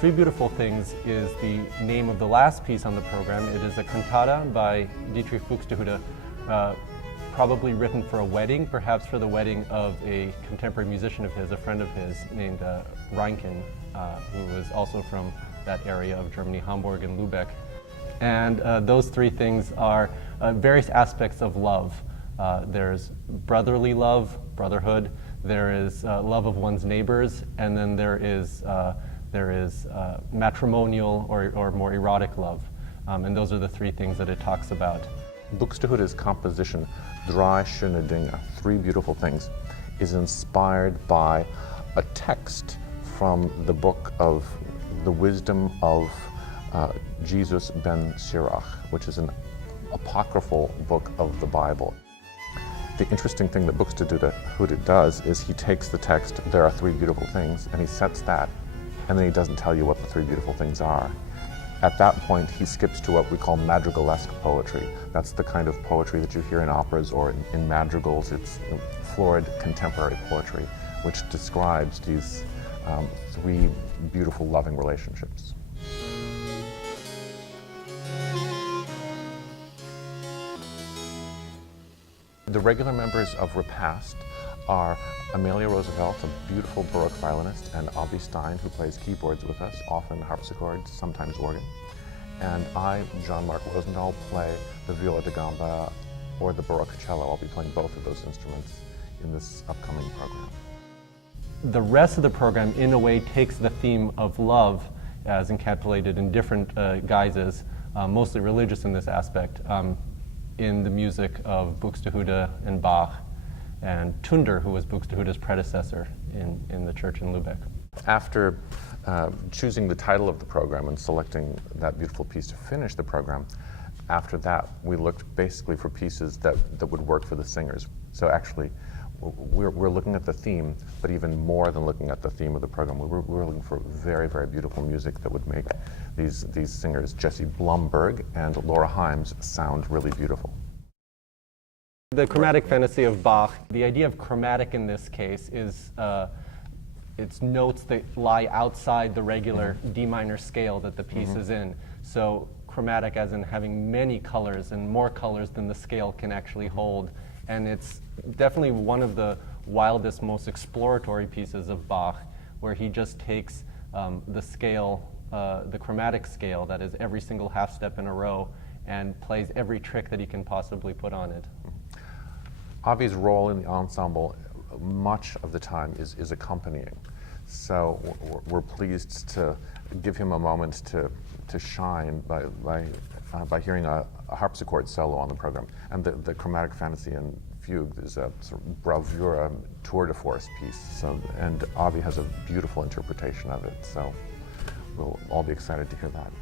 Three Beautiful Things is the name of the last piece on the program. It is a cantata by Dietrich Buxtehude, probably written for a wedding, perhaps for the wedding of a contemporary musician of his, a friend of his named Reinken, who was also from that area of Germany, Hamburg and Lübeck. And those three things are various aspects of love. There's brotherly love, brotherhood, there is love of one's neighbors, and then there is matrimonial or more erotic love. And those are the three things that it talks about. Buxtehude's composition, Drei schöne Dinge, Three Beautiful Things, is inspired by a text from the book of the wisdom of Jesus ben Sirach, which is an apocryphal book of the Bible. The interesting thing that Buxtehude does is he takes the text, there are three beautiful things, and he sets that, and then he doesn't tell you what the three beautiful things are. At that point, he skips to what we call madrigalesque poetry. That's the kind of poetry that you hear in operas or in madrigals. It's florid contemporary poetry, which describes these three beautiful loving relationships. The regular members of Repast are Amelia Rozendaal, a beautiful Baroque violinist, and Avi Stein, who plays keyboards with us, often harpsichords, sometimes organ. And I, Jean-Marc Rozendaal, play the viola da gamba or the Baroque cello. I'll be playing both of those instruments in this upcoming program. The rest of the program, in a way, takes the theme of love as encapsulated in different guises, mostly religious in this aspect, in the music of Buxtehude and Bach, and Tunder, who was Buxtehude's predecessor in the church in Lübeck. After choosing the title of the program and selecting that beautiful piece to finish the program, after that we looked basically for pieces that would work for the singers. So actually, we're looking at the theme, but even more than looking at the theme of the program, we're looking for very, very beautiful music that would make these singers, Jesse Blumberg and Laura Himes, sound really beautiful. The chromatic fantasy of Bach, the idea of chromatic in this case is it's notes that lie outside the regular D minor scale that the piece is in. So chromatic as in having many colors and more colors than the scale can actually hold. And it's definitely one of the wildest, most exploratory pieces of Bach, where he just takes the scale, the chromatic scale, that is every single half step in a row, and plays every trick that he can possibly put on it. Avi's role in the ensemble much of the time is accompanying. So we're pleased to give him a moment to shine by hearing a harpsichord solo on the program. And the chromatic fantasy and fugue is a sort of bravura tour de force piece. So, and Avi has a beautiful interpretation of it. So we'll all be excited to hear that.